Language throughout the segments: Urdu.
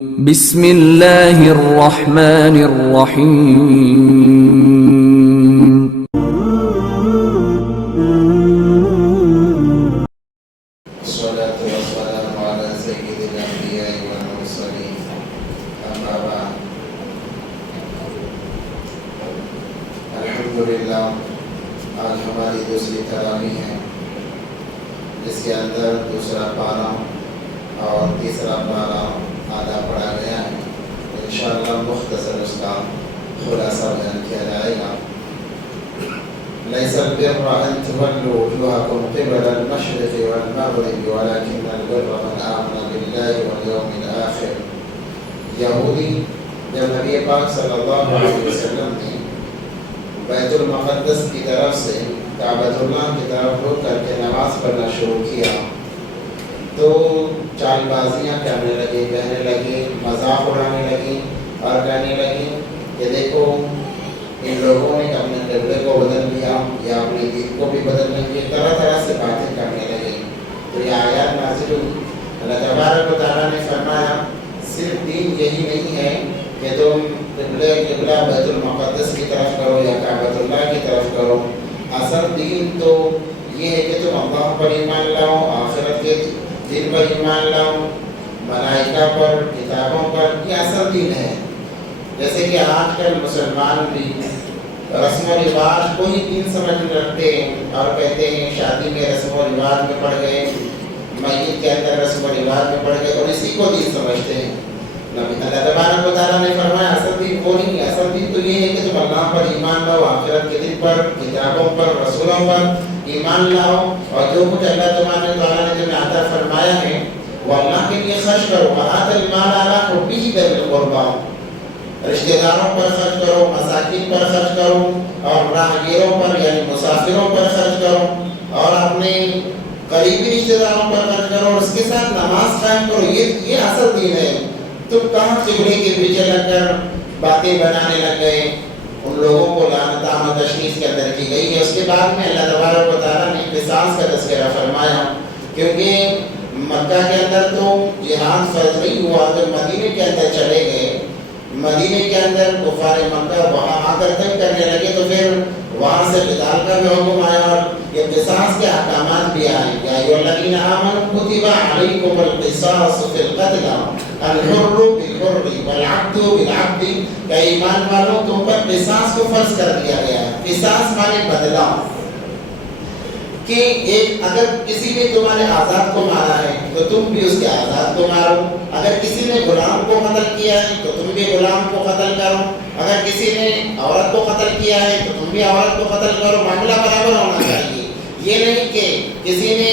بسم اللہ الرحمن الرحیم والصلاة والسلام على سيد الأنبياء والمرسلين أما بعد الحمدللہ آج ہماری دوسری تراویح ہے جس کے اندر دوسرا پارہ اور تیسرا پارہ آدھا پڑھا گیا ہے. انشاءاللہ مختصر اس کا خلاصہ بیان کیا جائے گا. ليس البر أن تولوا وجوهكم قبل المشرق والمغرب ولكن البر من آمن بالله واليوم الآخر. یہودی جب نبی پاک صلی اللہ علیہ وسلم نے بیت المقدس کی طرف سے کعبۃ اللہ کی طرف رخ کر کے نماز پڑھنا شروع کیا تو چال بازیاں کرنے لگے، کہنے لگے، مذاق اڑانے لگے اور کہنے لگے کہ دیکھو ان لوگوں نے اپنے قبلے کو بدل لیا یا اپنی دین کو بھی بدل لیا، طرح طرح سے باتیں کرنے لگے. تو یہ آیات نازل ہوئی. اللہ تبارک و تعالیٰ نے فرمایا صرف دین یہی نہیں ہے کہ تم قبلہ بیت المقدس کی طرف کرو یا کعبۃ اللہ کی طرف کرو. اصل دین تو یہ ہے کہ تم اللہ پر ایمان لاؤ، آخرت کے دن پر ایمان لاؤ، ملائکہ پر، کتابوں پر. یہ اصل دین ہے. جیسے کہ آج کل مسلمان بھی رسم و رواج کو ہی دین سمجھ رکھتے ہیں اور کہتے ہیں شادی میں رسم و رواج میں پڑ گئے، میت کے اندر رسم و رواج میں پڑ گئے اور اسی کو دین سمجھتے ہیں. اللہ تبارک و تعالیٰ نے فرمایا اصل دین وہ نہیں ہے. اصل دین تو یہ ہے کہ تم اللہ پر ایمان لاؤ، آخرت کے دن پر، کتابوں پر، رسولوں پر ایمان لاؤ اور جو کچھ اللہ تبارک و تعالیٰ نے تمہیں عطا فرمایا ہے وہ اللہ کے لیے خرچ کرو. وآتِ المال علی حبہ ذی القربی، رشتہ داروں پر خرچ کرو، مساکین پر خرچ کرو اور راہگیروں پر یعنی مسافروں پر خرچ کرو اور اپنے قریبی رشتہ داروں پر خرچ کرو اور اس کے ساتھ نماز قائم کرو. یہ اصل دین ہے. تم کہاں قبلے کے پیچھے لگ کر باتیں بنانے لگ گئے. ان لوگوں کو لعنت و تشنیع کے اندر کی گئی ہے. اس کے بعد میں اللہ تبارک و تعالیٰ نے قصاص کا تذکرہ فرمایا کیونکہ مکہ کے اندر تو جہاد فرض نہیں ہوا. تو مدینے کے اندر چلے گئے، مدینے کے اندر کفار مکہ وہاں آ کر تنگ کرنے لگے تو پھر وہاں سے قتال کا بھی حکم آیا اور یہ قصاص کے احکامات بھی آئے. یا ایھا الذین آمنوا کتب علیکم القصاص فی القتل الحر بالحر والعبد بالعبد. کہ ایمان والوں تم پر قصاص کو فرض کر دیا گیا ہے. قصاص مانے بدلہ کہ ایک اگر کسی نے تمہارے آزاد کو مارا ہے تو تم بھی اس کے آزاد کو مارو. اگر کسی نے غلام کو قتل کیا ہے تو تم بھی غلام کو قتل کرو. اگر کسی نے عورت کو قتل کیا ہے تو تم بھی عورت کو قتل کرو. معاملہ برابر ہونا چاہیے. یہ نہیں کہ کسی نے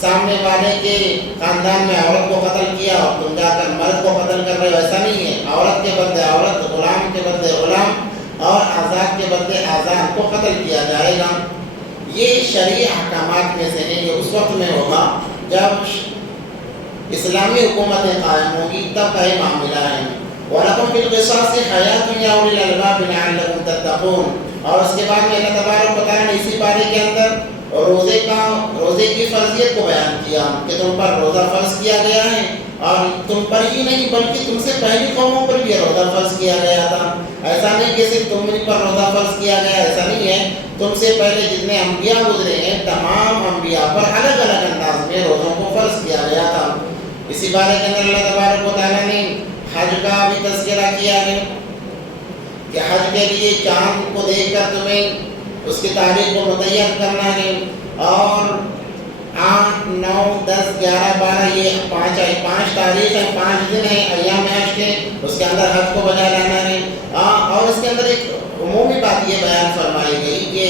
سامنے والے کے خاندان میں عورت کو قتل کیا اور تم جا کر مرد کو قتل کر رہے ہو. ایسا نہیں ہے. عورت کے بدلے عورت، غلام کے بدلے غلام اور آزاد کے بدلے آزاد کو قتل کیا جائے گا. یہ شرعی احکامات میں سے ہے. یہ اس وقت میں ہوگا جب اسلامی حکومتیں قائم ہوں گی تب کا یہ معاملہ ہے. وَلَكُمْ فِي الْقِصَاصِ حَيَاةٌ يَا أُولِي الْأَلْبَابِ لَعَلَّكُمْ تَتَّقُونَ. اور اس کے بعد میں اللہ تبارک و تعالیٰ نے اسی پارے کے اندر روزے کی فرضیت کو بیان کیا کہ تم پر روزہ فرض کیا گیا ہے اور تم پر ہی نہیں بلکہ تم سے پہلی قوموں پر بھی روزہ فرض کیا گیا تھا. ایسا نہیں کہ صرف تم پر روزہ فرض کیا گیا، ایسا نہیں ہے. تم سے پہلے جتنے انبیاء گزرے ہیں تمام انبیاء پر الگ الگ انداز میں روزوں کو فرض کیا گیا تھا. اسی بارے کے اندر اللہ تبارک و تعالیٰ نے حج کا بھی تذکرہ کیا ہے کہ حج کے لیے چاند کو دیکھ کر تمہیں اس کی تاریخ کو متعین کرنا ہے اور 8، 9، 10، 11، 12 یہ 5 تاریخ ہیں، 5 دن ہیں ایام حج کے. اس کے اندر حج کو بجا لانا ہے. اور اس کے اندر ایک عمومی بات یہ بیان فرمائی گئی کہ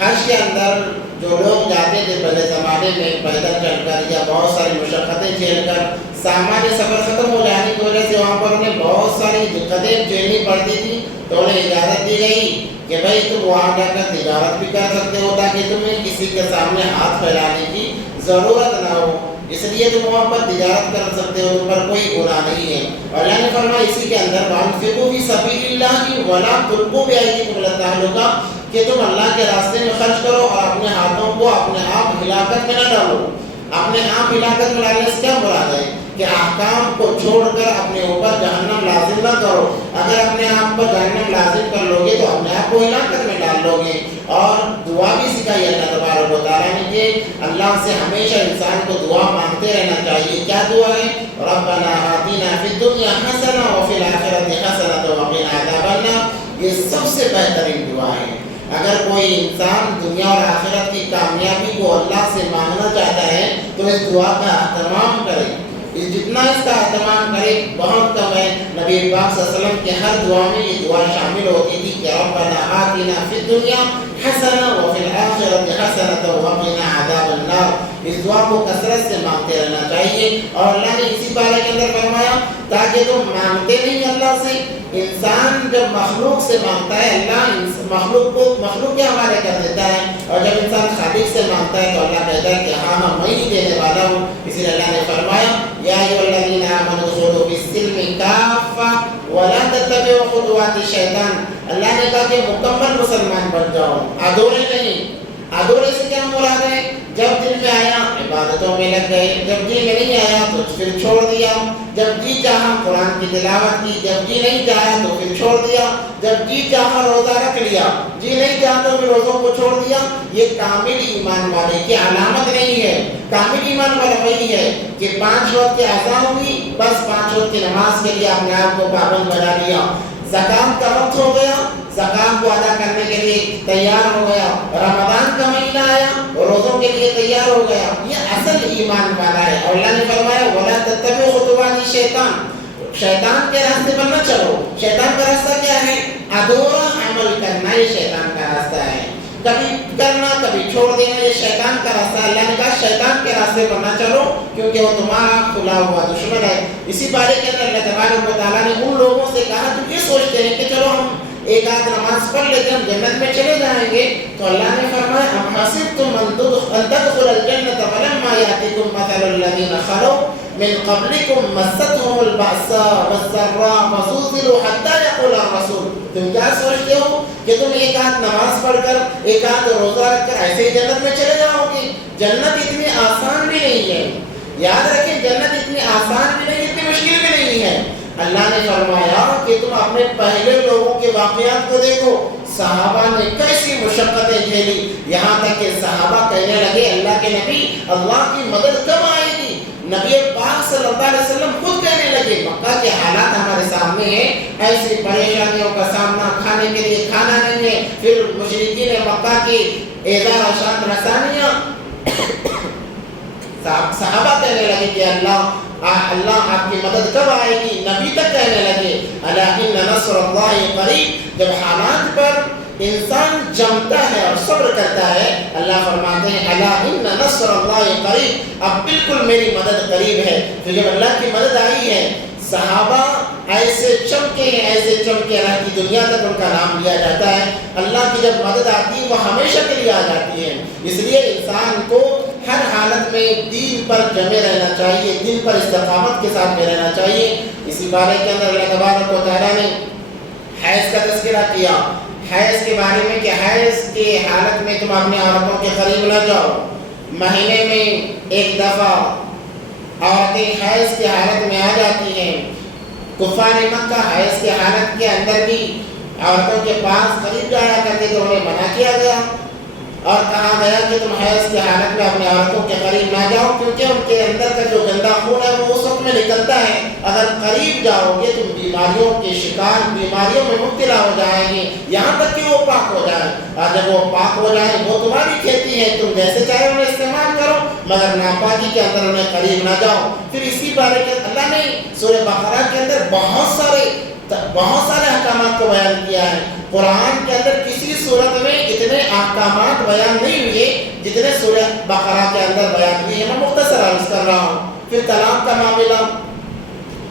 حج کے اندر جو لوگ جاتے تھے پہلے زمانے میں پیدل چل کر یا بہت ساری مشقتیں جھیل کر، سامان سفر ختم ہو جانے کی وجہ سے وہاں پر انہیں بہت ساری دقتیں جھیلنی پڑتی تھی. تو انہیں اجازت دی گئی کہ بھائی تم وہاں جا کر تجارت بھی کر سکتے ہو تاکہ تمہیں کسی کے سامنے ہاتھ پھیلانے کی ضرورت نہ ہو. اس لیے تم وہاں پر تجارت کر سکتے ہو، تم پر کوئی گناہ نہیں ہے. اور اللہ نے فرمایا اسی کے اندر وَأَنفِقُوا فِي سَبِيلِ اللَّهِ وَلَا تُلْقُوا بِأَيْدِيكُمْ إِلَى التَّهْلُكَةِ. کہ تم اللہ کے راستے میں خرچ کرو اور اپنے ہاتھوں کو اپنے آپ ہلاکت میں نہ ڈالو. اپنے آپ ہلاکت میں ڈالنے سے کیا مراد ہے کہ احکام کو چھوڑ کر اپنے اوپر جہنم لازم نہ کرو. اگر اپنے آپ پر جہنم لازم کر لو گے تو اپنے آپ کو ہلاکت میں ڈال لو گے. اور دعا بھی سکھائی اللہ تبارک و تعالیٰ نے کہ اللہ سے ہمیشہ انسان کو دعا مانگتے رہنا چاہیے. کیا دعا ہے؟ ربنا آتنا فی الدنیا حسنہ وفی الآخرۃ حسنۃ وقنا عذاب النار. یہ سب سے بہترین دعا ہے. اگر کوئی انسان دنیا اور آخرت کی کامیابی کو اللہ سے مانگنا چاہتا ہے تو اس دعا کا اہتمام کرے. جتنا اس کا اہتمام کرے بہت کم ہے. نبی پاک صلی اللہ علیہ وسلم کی ہر دعا میں یہ دعا شامل ہوتی تھی کہ ربنا آتنا فی الدنیا حسنہ وفی الآخرۃ حسنۃ وقنا عذاب النار. اس دعا کو کثرت سے مانگتے رہنا چاہیے. اور اللہ نے اسی بارے کے اندر فرمایا تاکہ تم مانگتے نہیں اللہ سے. انسان جب مخلوق سے مانگتا ہے اللہ مخلوق کے حوالے کر دیتا ہے. اور جب انسان خالق سے مانگتا ہے تو اللہ کہتا ہے کہ ہاں میں ہی دینے والا ہوں. اسی لیے اللہ نے فرمایا یا ایھا الذین آمنوا ادخلوا فی السلم کافہ ولا تتبعوا خطوات الشیطان. اللہ نے کہا کہ مکمل مسلمان بن جاؤ، ادھورے نہیں. ادھورے سے کیا مراد ہے؟ جب دل میں آیا عبادتوں میں لگ گئے، جب جی میں نہیں آیا تو پھر چھوڑ دیا. جب جی چاہا قرآن کی تلاوت کی، جب جی نہیں چاہا تو پھر چھوڑ دیا. جب جی چاہا روزہ رکھ لیا، جی نہیں چاہا تو پھر روزوں کو چھوڑ دیا. یہ کامل ایمان والے کی علامت نہیں ہے. کامل ایمان والا وہی ہے کہ 5 وقت کی اذان ہوئی بس 5 وقت کی نماز کے لیے اپنے آپ کو پابند بنا لیا. زکات کا وقت ہو گیا، زکات کو ادا کرنے کے لیے تیار ہو گیا. رمضان کا مہینہ آیا، روزوں کے لیے تیار ہو گیا. یہ اصل ایمان والا ہے. اور اللہ نے فرمایا وَلَا تَتَّبِعُوا خُطُوَاتِ الشَّيْطَانِ. شیطان کے راستے پر نہ چلو. شیطان کا راستہ کیا ہے؟ ادھورا عمل کرنا. یہ شیطان کا راستہ ہے. کبھی کرنا کبھی چھوڑ دینا، یہ شیطان کا راستہ ہے. اللہ نے کہا شیطان کے راستے پر نہ چلو کیونکہ وہ تمہارا کھلا ہوا دشمن ہے. اسی بارے کے اندر اللہ تبارک و تعالیٰ نے ان لوگوں سے کہا جو یہ سوچتے ہیں کہ چلو ہم ایک آدھ نماز پڑھ لیتے ہم جنت میں چلے جائیں گے. تو اللہ نے فرمایا ام حسبتم ان تدخلوا الجنة ولما يأتكم مثل الذين خلوا من قبلكم مستهم البأساء والضراء وزلزلوا حتى يقول الرسول. تم کیا سوچتے ہو کہ تم ایک آدھ نماز پڑھ کر ایک آدھ روزہ رکھ کر ایسے ہی جنت میں چلے جاؤ گے؟ جنت اتنی آسان بھی نہیں ہے. یاد رکھیں جنت اتنی آسان بھی نہیں، اتنی مشکل بھی نہیں ہے. اللہ نے فرمایا کہ تم اپنے پہلے لوگوں کے واقعات کو دیکھو. صحابہ نے کیسی مشقتیں جھیلی، یہاں تک کہ صحابہ کہنے لگے اللہ کے نبی اللہ کی مدد کب آئے گی؟ نبی پاک صلی اللہ علیہ وسلم خود کہنے لگے مکہ کے حالات ہمارے سامنے ہیں، ایسی پریشانیوں کا سامنا، کھانے کے لیے کھانا نہیں ہے. پھر مشرکین مکہ کی ایذا و شان رسانیاں. صحابہ کہنے لگے کہ اللہ آپ کی مدد کب آئے گی؟ نبی تک کہنے لگے الا ان نصر اللہ قریب. جب حالات پر انسان جمتا ہے اور صبر کرتا ہے اللہ فرماتے ہیں الا ان نصر اللہ قریب، اب بالکل میری مدد قریب ہے. تو جب اللہ کی مدد آئی ہے صحابہ ایسے چمکے ہیں، ایسے چمکے رہتی دنیا تک ان کا نام لیا جاتا ہے. اللہ کی جب مدد آتی ہے وہ ہمیشہ کے لیے آ جاتی ہے. اس لیے انسان کو ہر حالت میں دین پر جمے رہنا چاہیے، دین پر استقامت کے ساتھ میں رہنا چاہیے. اسی بارے کے اندر اللہ تبارک و تعالیٰ نے حیض کا تذکرہ کیا. حیض کے بارے میں کہ حیض کے حالت میں تم اپنی عورتوں کے قریب نہ جاؤ. مہینے میں ایک دفعہ عورتیں حیض کی حالت میں آ جاتی ہیں. کفار مکہ حیض کی حالت کے اندر بھی عورتوں کے پاس قریب جایا کرتے تو انہیں منع کیا گیا اور کہا گیا کہ تم حیض کی حالت میں اپنے عورتوں کے قریب نہ جاؤ کیونکہ ان کے اندر کا جو گندا خون ہے وہ اس وقت میں نکلتا ہے. اگر قریب جاؤ گے تم بیماریوں کے شکار، بیماریوں میں مبتلا ہو جائیں گے یہاں تک کہ وہ پاک ہو جائیں. اور جب وہ پاک ہو جائیں وہ تمہاری کھیتی ہے، تم جیسے چاہے انہیں استعمال کرو مگر ناپاکی کے اندر انہیں قریب نہ جاؤ. پھر اسی بارے کے اللہ نے سورہ بقرہ کے اندر بہت سارے احکامات کو بیان کیا ہے. قرآن کے اندر کسی صورت میں اتنے احکامات بیان نہیں ہوئے جتنے سورہ بقرہ کے اندر بیان ہوئے ہیں. میں مختصر عرض کر رہا ہوں. پھر طلاق کا معاملہ،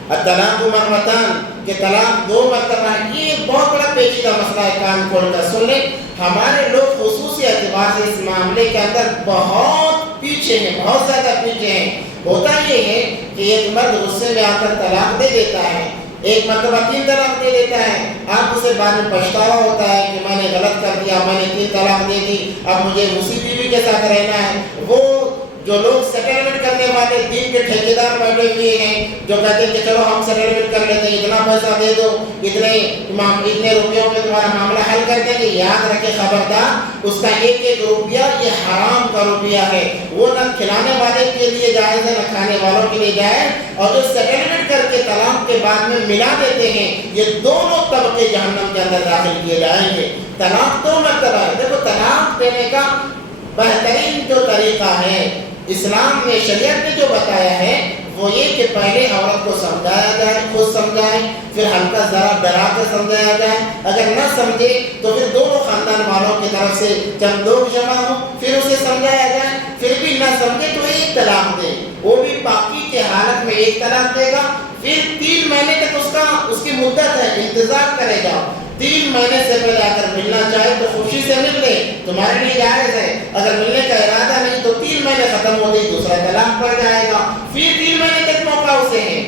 الطلاق مرتان کہ طلاق 2 مرتبہ ہے. یہ بہت بڑا پیچیدہ مسئلہ ہے، کان کھول کر سن لیں. ہمارے لوگ خصوصی اعتبار سے اس معاملے کے اندر بہت پیچھے ہیں، بہت زیادہ پیچھے ہیں. ہوتا یہ ہے کہ ایک مرد غصے میں آ کر طلاق دے دیتا ہے، ایک مرتبہ 3 طلاق دے دیتا ہے. آپ اسے بعد میں پچھتاوا ہوتا ہے کہ میں نے غلط کر دیا، میں نے 3 طلاق دے دی، اب مجھے اسی بیوی کے ساتھ رہنا ہے. وہ جو لوگ سیٹلمنٹ کرنے والے دین کے ٹھیکیدار بیٹھے ہوئے ہیں جو کہتے ہیں کہ چلو ہم سیٹلمنٹ کر لیتے ہیں، اتنا پیسہ دے دو، اتنے روپیوں میں تمہارا معاملہ حل کر دیں گے، یاد رکھے خبردار اس کا ایک ایک روپیہ یہ حرام کا روپیہ ہے، وہ نہ کھلانے والے کے لیے جائز ہے نہ کھانے والوں کے لیے جائز، اور جو سیٹلمنٹ کر کے طلاق کے بعد میں ملا دیتے ہیں یہ دونوں طبقے جہنم کے اندر داخل کیے جائیں گے۔ طلاق دو مرتبہ ہے، دیکھو طلاق دینے کا بہترین جو طریقہ ہے اسلام نے شریعت نے جو بتایا ہے وہ یہ کہ پہلے عورت کو سمجھایا جائے، خود سمجھائے، پھر ہلکا ذرا ڈرا کر سمجھایا جائے، اگر نہ سمجھے تو پھر دونوں خاندان والوں کی طرف سے چند لوگ جمع ہوں پھر اسے سمجھایا جائے، پھر بھی نہ سمجھے تو ایک طلاق دے، وہ بھی باقی کے حالت میں ایک طلاق دے گا، پھر 3 مہینے تک اس کی مدت ہے، انتظار کرے گا، 3 مہینے سے پہلے اگر ملنا چاہے تو خوشی سے مل لے، تمہارے لیے جائز ہے، اگر ملنے کا ارادہ نہیں تو 3 مہینے ختم ہوتے ہی دوسرا طلاق پڑ جائے گا، پھر 3 مہینے تک موقع اسے ہے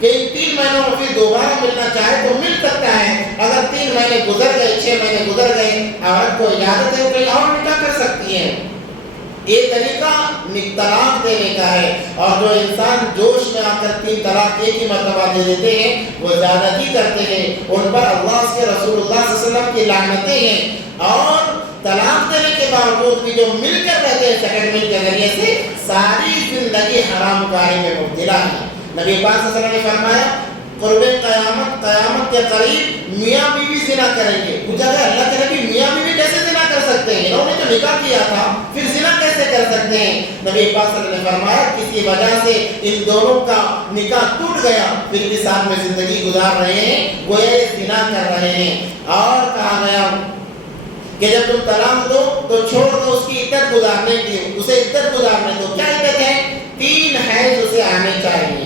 کہ 3 مہینوں میں پھر دوبارہ ملنا چاہے تو مل سکتا ہے، اگر 3 مہینے گزر گئے، 6 مہینے گزر گئے، عورت کو اجازت ہے وہ کہیں اور نکاح کر سکتی ہے۔ یہ طریقہ طلاق دینے کا ہے، اور جو انسان جوش میں آ کر 3 طلاق ایک ہی مرتبہ دے دیتے ہیں وہ زیادتی کرتے ہیں، ان پر اللہ اس کے رسول اللہ صلی اللہ علیہ وسلم کی لعنتیں ہیں، اور طلاق دینے کے باوجود بھی جو مل کر رہتے ہیں سیٹلمنٹ کے ذریعے سے ساری زندگی حرام کاری میں مبتلا ہے۔ نبی پاک صلی اللہ علیہ وسلم نے فرمایا قرب قیامت کے قریب میاں بیوی زنا کریں گے، پوچھا گیا اللہ کے نبی میاں بیوی کیسے زنا کر سکتے ہیں، انہوں نے تو نکاح کیا تھا پھر زنا کیسے کر سکتے ہیں؟ نبی پاک صلی اللہ علیہ وسلم نے فرمایا کسی وجہ سے ان دونوں کا نکاح ٹوٹ گیا پھر بھی ساتھ میں زندگی گزار رہے ہیں، گویا یہ زنا کر رہے ہیں۔ اور کہا گیا کہ جب تم طلاق دو تو چھوڑ دو اس کی عدت گزارنے کی، اسے عدت گزارنے دو، کیا عدت ہے؟ 3 حیض اسے آنے چاہیے،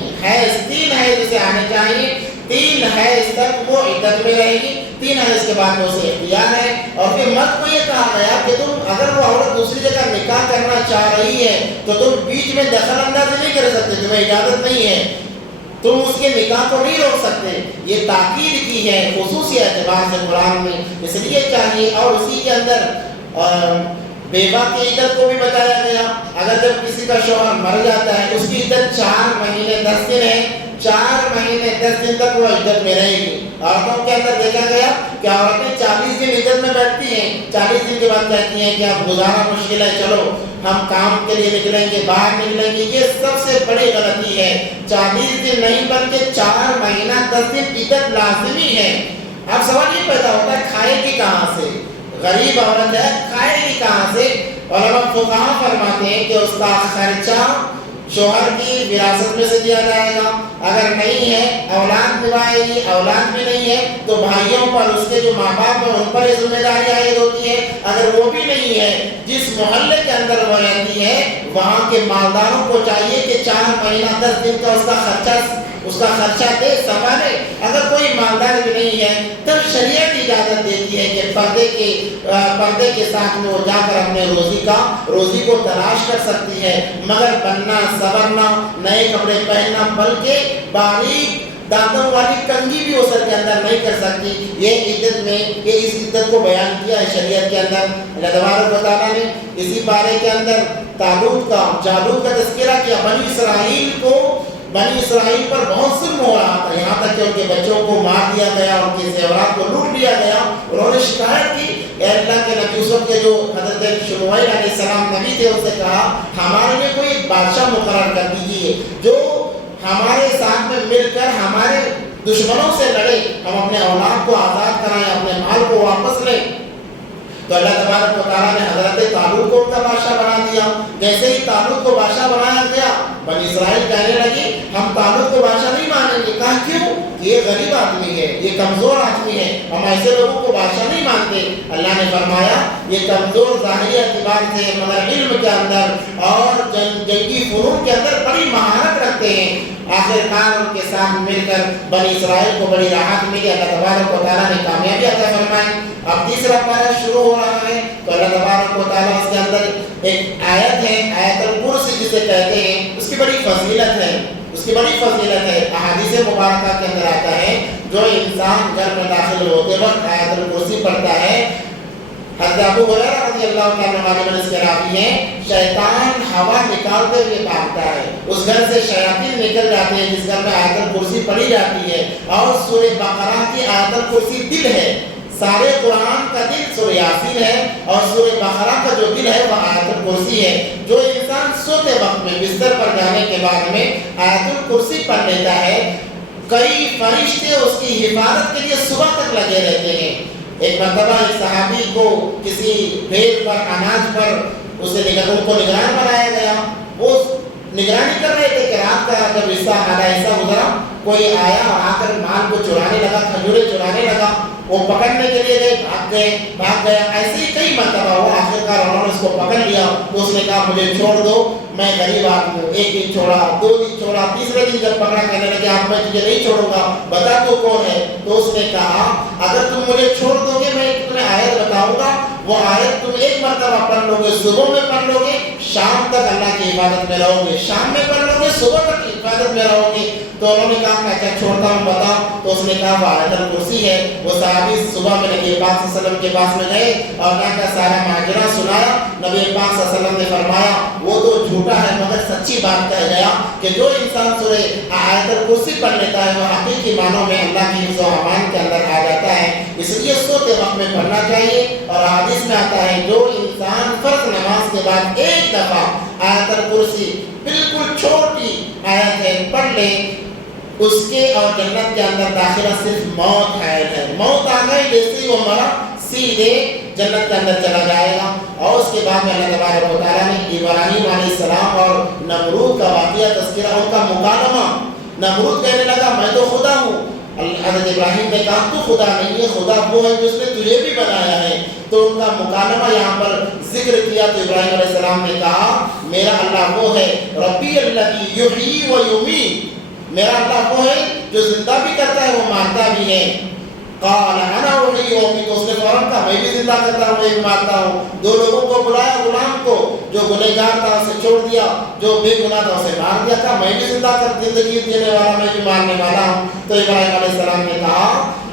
3 حیض اسے آنے چاہیے، 3 حیض تک وہ عدت میں رہے گی، 3 حیض کے بعد میں اسے اختیار ہے۔ اور پھر مرد کو یہ کہا گیا کہ تم اگر وہ عورت دوسری جگہ نکاح کرنا چاہ رہی ہے تو تم بیچ میں دخل اندازی نہیں کر سکتے، تمہیں اجازت نہیں ہے، تم اس کے نکاح کو نہیں روک سکتے، یہ تاکید کی ہے خصوصی اعتبار سے قرآن میں، اس لیے چاہیے۔ اور اسی کے اندر بیوہ کی عدت کو بھی بتایا گیا، اگر جب کسی کا شوہر مر جاتا ہے اس کی عدت 4 مہینے 10 دن ہے، 4 مہینے 10 دن تک وہ عدت میں رہے گی۔ عورتوں کے اندر دیکھا گیا کہ عورتیں 40 دن عدت میں بیٹھتی ہیں، 40 دن کے بعد کہتی ہیں کہ اب گزارا مشکل ہے، چلو ہم کام کے لیے نکلیں گے، باہر نکلیں گے، یہ سب سے بڑی غلطی ہے۔ 40 دن نہیں بلکہ 4 مہینہ 10 دن عدت لازمی ہے۔ اب سوال یہ پیدا ہوتا ہے کھائے گی کہاں سے؟ غریب عورت ہے، کھائے گی کہاں سے؟ علماء فقہاء فرماتے ہیں کہ اس کا خرچہ شوہر کی وراثت میں سے دیا جائے گا، اگر نہیں ہے اولاد نبھائے گی، اولاد بھی نہیں ہے تو بھائیوں پر، اس کے جو ماں باپ ہیں ان پر یہ ذمہ داری عائد ہوتی ہے، اگر وہ بھی نہیں ہے جس محلے کے اندر وہ رہتی ہے وہاں کے مالداروں کو چاہیے کہ 4 مہینہ 10 دن کا اس کا خرچہ دے سنبھالے۔ اگر کوئی مالدار بھی نہیں ہے تب شریعت اجازت دیتی ہے کہ پردے کے ساتھ میں وہ جا کر اپنے روزی کو تلاش کر سکتی ہے، مگر بننا سورنا، نئے کپڑے پہننا، بلکہ باریک دانتوں والی کنگھی بھی وہ سر کے اندر نہیں کر سکتی۔ یہ عدت میں اس عدت کو بیان کیا ہے شریعت کے اندر۔ اللہ تبارک و تعالیٰ نے اسی بارے کے اندر جالوت کا تذکرہ کیا۔ بنی اسرائیل پر بہت ظلم ہو رہا تھا، یہاں تک کہ ان کے بچوں کو مار دیا گیا، ان کے زیورات کو لوٹ لیا گیا۔ انہوں نے شکایت کی، اے اللہ کے نبی یوسف کے جو حضرت شموئیل علیہ السلام نبی تھے ان سے کہا ہمارے لیے کوئی ایک بادشاہ مقرر کر دیجیے جو ہمارے ساتھ میں مل کر ہمارے دشمنوں سے لڑے، ہم اپنے اولاد کو آزاد کرائیں، اپنے مال کو واپس لیں۔ تو اللہ تبارک و تعالیٰ نے حضرت طالوت کو ان کا بادشاہ بنا دیا۔ جیسے ہی طالوت کو بادشاہ بنایا گیا بنی اسرائیل کہنے لگے ہم طالوت کو بادشاہ نہیں مانیں گے۔ کہا کیوں؟ یہ غریب آدمی ہے، یہ کمزور آدمی ہے، ہم ایسے لوگوں کو بادشاہ نہیں مانتے۔ اللہ نے فرمایا یہ کمزور ظاہری اعتبار سے مگر علم کے اندر اور جنگی فنون کے اندر بڑی مہارت رکھتے ہیں۔ آخر کار ان کے ساتھ مل کر بنی اسرائیل کو بڑی راحت ملی، اللہ تبارک و تعالیٰ نے کامیابی عطا فرمائی۔ اب تیسرا پارہ شروع ہو رہا ہے تو اللہ تبارک و تعالیٰ اس کے اندر ایک آیت ہے، آیت الکرسی جسے کہتے ہیں، اس کی بڑی فضیلت ہے، احادیث مبارکہ کے اندر آتا ہے جو انسان گھر میں داخل ہوتے وقت آیت الکرسی پڑھتا ہے حضرت ابو ہریرہ رضی اللہ تعالیٰ عنہ نے اس کے راوی ہیں، شیطان ہوا نکالتے ہوئے بھاگتا ہے، اس گھر سے شیاطین نکل جاتے ہیں جس گھر میں آیت الکرسی پڑھی جاتی ہے، اور سورہ بقرہ کی آیت الکرسی دل ہے، سارے قرآن کا دل سورہ یاسین ہے، اور سورہ بقرہ کا جو دل ہے وہ آیت الکرسی ہے۔ جو انسان سوتے وقت میں بستر پر جانے کے بعد میں آیت الکرسی پڑھ لیتا ہے، کئی فرشتے اس کی حفاظت کے لیے صبح تک لگے رہتے ہیں۔ ایک مرتبہ ایک صحابی کو کسی بھیڑ پر، اناج پر اسے ان کو نگران بنایا گیا، وہ نگرانی کر رہے تھے کہ رات کا جب حصہ آدھا حصہ گزرا، کوئی آیا اور آ کر مال کو چرانے لگا، کھجورے چرانے لگا، وہ پکڑنے کے لیے گئے، بھاگ گیا، ایسے ہی کئی مرتبہ ہوا، آخرکار انہوں نے اس کو پکڑ لیا، تو اس نے کہا مجھے چھوڑ دو، میں غریب آدمی ہوں، ایک دن چھوڑا، 2 دن چھوڑا، تیسرے دن جب پکڑا کہنے لگے آپ میں تجھے نہیں چھوڑوں گا، بتا تو کون ہے؟ تو اس نے کہا اگر تم مجھے چھوڑ دو گے میں تمہیں آیت بتاؤں گا، وہ آیت تم ایک مرتبہ پڑھ لو گے، صبح میں پڑھ لو گے، شام تک اللہ کی عبادت میں رہو گے، شام میں پڑھ لو گے، صبح تک عبادت میں رہو گے۔ تو انہوں نے کہا میں کیا چھوڑتا ہوں بتاؤ، تو اس نے کہا وہ آیت الکرسی ہے۔ وہ صحابی صبح میں نبی پاک صلی اللہ علیہ وسلم کے پاس میں گئے اور اللہ کا سارا ماجرا سنایا۔ نبی پاک صلی اللہ علیہ وسلم نے فرمایا وہ تو جھوٹا ہے مگر سچی بات کہہ گیا کہ جو انسان سورہ آیت الکرسی پڑھ لیتا ہے وہ حقیقی معنوں میں اللہ کی حفظ و امان کے اندر آ جاتا ہے، اس لیے سوتے وقت میں پڑھنا چاہیے۔ اور حدیث میں آتا ہے جو انسان فرض نماز کے بعد ایک دفعہ آیت الکرسی بالکل چھوٹی آیت ہے پڑھ لے، اس کے اور جنت کے اندر داخلہ صرف موت حائل ہے، موت آ گئی جیسے ہی وہ مرا سیدھے جنت کے اندر چلا جائے گا۔ اور اس کے بعد میں اللہ تبارک و تعالیٰ نے ابراہیم علیہ السلام اور نمرود کا واقعہ تذکرہ، ان کا مکالمہ، نمرود کہنے لگا میں تو خدا ہوں، حضرت ابراہیم نے کہا تو خدا نہیں ہے، خدا وہ ہے جس نے تجھے بھی بنایا ہے۔ تو ان کا مکالمہ یہاں پر ذکر کیا تو ابراہیم علیہ السلام نے کہا میرا اللہ وہ ہے ربی الذی یحیی و یمیت، میرا اللہ وہ ہے جو زندہ بھی کرتا ہے وہ مارتا بھی ہے۔ قال انا احیی و امیت، اس نے فوراً کہا میں بھی زندہ کرتا ہوں میں بھی مارتا ہوں۔ 2 لوگوں کو بلایا، غلام کو جو گنہگار تھا اسے چھوڑ دیا، جو بے گناہ تھا اسے مار دیا، کہا میں بھی زندہ کر زندگی دینے والا میں بھی مارنے والا ہوں۔ تو ابراہیم علیہ السلام نے کہا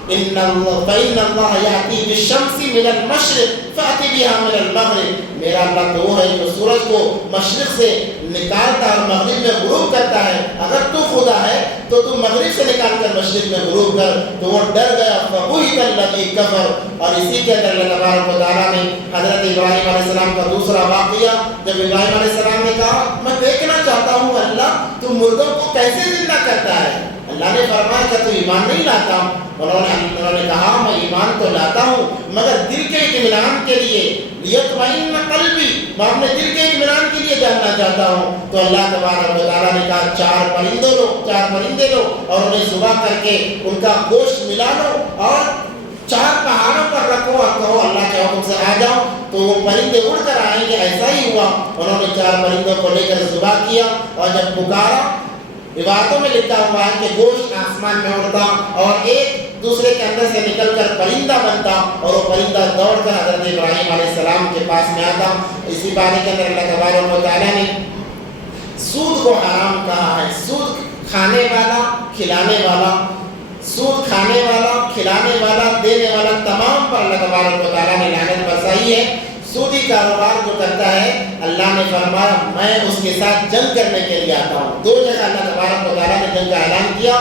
ان اللہ یاتی بالشمس من المشرق فاتی بها من المغرب، میرا اللہ تو وہ ہے جو سورج کو مشرق سے نکالتا اور مغرب میں غروب کرتا ہے، اگر تو خدا ہے تو تو مغرب سے نکال کر مشرق میں غروب کر۔ تو وہ ڈر گیا، فبہت الذی کفر۔ اور اسی کے اندر اللہ تبارک و تعالیٰ نے حضرت ابراہیم علیہ السلام کا دوسرا واقعہ، جب ابراہیم علیہ السلام نے کہا میں دیکھنا چاہتا ہوں اللہ تو مردوں کو کیسے زندہ کرتا ہے، اللہ نے فرمایا کہ تو ایمان نہیں لاتا؟ انہوں نے کہا میں ایمان تو لاتا ہوں مگر دل کے اطمینان کے لیے، لیطمئن قلبی، میں اپنے دل کے اطمینان کے لیے جاننا چاہتا ہوں۔ تو اللہ تبارک و تعالیٰ نے کہا 4 پرندے لو اور انہیں ذبح کر کے ان کا گوشت ملا لو اور 4 پہاڑوں پر رکھو اور کہو اللہ کے حکم سے آ جاؤ، تو وہ پرندے اڑ کر آئیں گے۔ ایسا ہی ہوا، انہوں نے 4 پرندوں کو لے کر ذبح کیا اور جب پکارا، روایتوں میں لکھا ہوا ہے کہ گوشت آسمان میں اڑتا اور ایک دوسرے کے اندر سے نکل کر پرندہ بنتا اور وہ پرندہ دوڑ کر حضرت ابراہیم علیہ السلام کے پاس میں آتا۔ اسی بارے کے اندر اللہ تبارک و تعالیٰ نے سود کو حرام کہا ہے، سود کھانے والا، کھلانے والا، سود کھانے والا، کھلانے والا، دینے والا، تمام پر اللہ تبارک و تعالیٰ نے لعنت برسائی ہے۔ سودی کاروبار جو کرتا ہے اللہ نے فرمایا میں اس کے ساتھ جنگ کرنے کے لیے آتا ہوں۔ 2 جگہ اللہ تبارک و تعالیٰ نے جنگ کا اعلان کیا،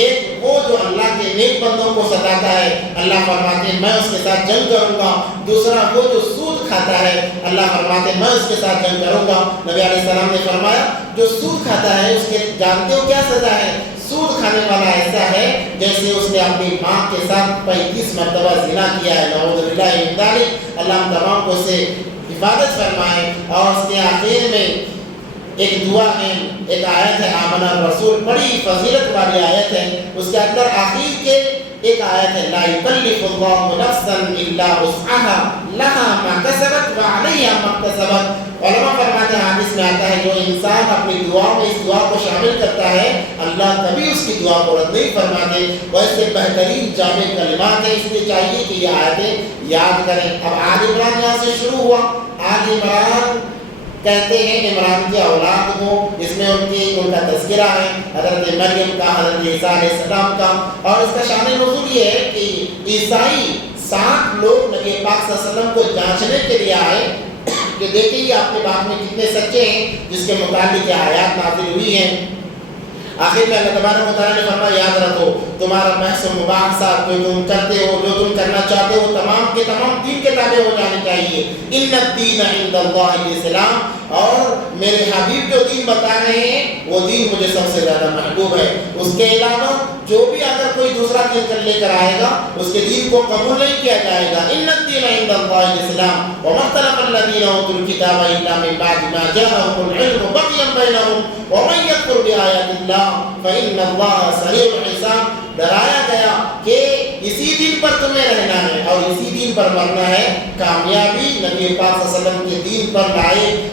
ایک وہ جو اللہ کے نیک بندوں کو ستاتا ہے، اللہ فرماتے ہیں میں اس کے ساتھ جنگ کروں گا۔ دوسرا وہ جو سود کھاتا ہے، اللہ فرماتے ہیں میں اس کے ساتھ جنگ کروں گا۔ نبی علیہ السلام نے فرمایا جو سود کھاتا ہے اس کے جانتے ہو کیا سزا ہے؟ سود کھانے والا ایسا ہے جیسے اس نے اپنی ماں کے ساتھ 35 مرتبہ زنا کیا ہے، نعوذ باللہ من ذلک۔ اللہ ہم تمام کو سے حفاظت فرمائے۔ اور اس کے آخر میں ایک دعا ہے، ایک آیت ہے آمن الرسول، بڑی فضیلت والی آیت ہے، اس کے اندر آخر کے ایک آیت ہے لا یکلف اللہ نفسا الا وسعها لها ما کسبت وعلیہا ما اکتسبت۔ علماء فرماتے ہیں حدیث میں آتا ہے جو انسان اپنی دعا میں اس دعا کو شامل کرتا ہے اللہ کبھی اس کی دعا کو رد نہیں فرماتے۔ ویسے بہترین جامع کلمات ہیں، اس لیے چاہیے کہ یہ آیتیں یاد کریں۔ اب آل عمران یہاں سے شروع ہوا، آل عمران کہتے ہیں عمران کی اولاد کو، اس میں ان کا تذکرہ ہے، حضرت مریم کا، حضرت عیسیٰ علیہ السلام کا۔ اور اس کا شان نزول یہ ہے کہ عیسائی 60 لوگ نبی پاک صلی اللہ علیہ وسلم کو جانچنے کے لیے آئے کہ دیکھیں یہ آپ کے بات میں کتنے سچے ہیں، جس کے متعلق یہ آیات نازل ہوئی ہیں۔ آخر میں اللہ تبارک و تعالیٰ نے فرمایا یاد رکھو تمہارا محض مباحثہ جو تم کرتے ہو، جو تم کرنا چاہتے ہو، تمام کے تمام دین کے تابع ہو جانے چاہیے۔ ان الدین عند اللہ الاسلام، اور میرے حبیب جو دین بتا رہے ہیں وہ دین مجھے سب سے زیادہ محبوب ہے۔ اس کے علاوہ جو بھی اگر کوئی دوسرا دین کر لے کر آئے گا اس کے دین کو قبول نہیں کیا جائے گا۔ ان الدین عند اللہ الاسلام وما اختلف الذین اوتوا الکتاب الا من بعد ما جاءهم العلم بغیا بینهم ومن یکفر بآیات اللہ فإن اللہ سریع الحساب۔ ڈرایا گیا کہ اسی دین پر تمہیں رہنا ہے اور اسی دین پر مرنا ہے۔ کامیابی نبی پاک صلی اللہ علیہ وسلم کے دین پر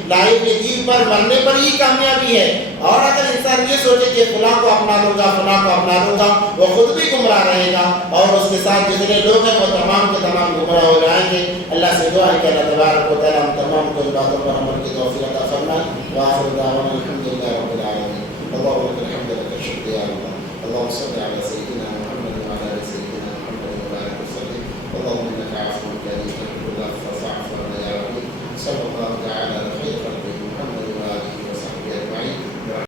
لائے کے دین پر مرنے پر ہی کامیابی ہے۔ اور اگر انسان یہ سوچے کہ فلاں کو اپنا لوں گا، فلاں کو اپنا لوں گا، وہ خود بھی گمراہ رہے گا اور اس کے ساتھ جتنے لوگ ہیں وہ تمام کے تمام گمراہ ہو جائیں گے۔ اللہ سے دعا ہے کہ اللہ تبارک و تعالیٰ ہم تمام کو باتوں پر عمل کی توفیق عطا فرمائے۔ وآخر دعوانا الحمد للہ رب العالمین۔ اللہم لک الحمد لک الشکر یا اللہ۔ اللہم صل علی سیدنا